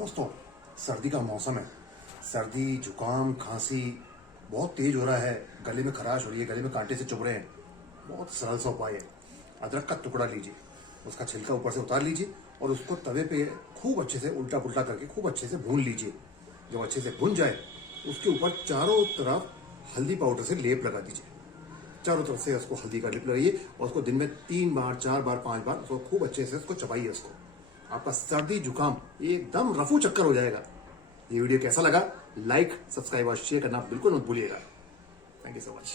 दोस्तों, सर्दी का मौसम है। सर्दी, जुकाम, खांसी बहुत तेज हो रहा है, गले में खराश हो रही है, गले में कांटे से चुभ रहे हैं। बहुत सरल सा उपाय है। अदरक का टुकड़ा लीजिए, उसका छिलका ऊपर से उतार लीजिए और उसको तवे पे खूब अच्छे से उल्टा पुल्टा करके खूब अच्छे से भून लीजिए। जब अच्छे से भुन जाए, उसके ऊपर चारों तरफ हल्दी पाउडर से लेप लगा दीजिए। चारों तरफ से उसको हल्दी का लेप लगाइए और उसको दिन में 3 बार, 4 बार, 5 बार उसको खूब अच्छे से उसको चबाइए। उसको आपका सर्दी जुकाम एकदम रफू चक्कर हो जाएगा। ये वीडियो कैसा लगा? लाइक, सब्सक्राइब और शेयर करना बिल्कुल मत भूलिएगा। Thank you so much.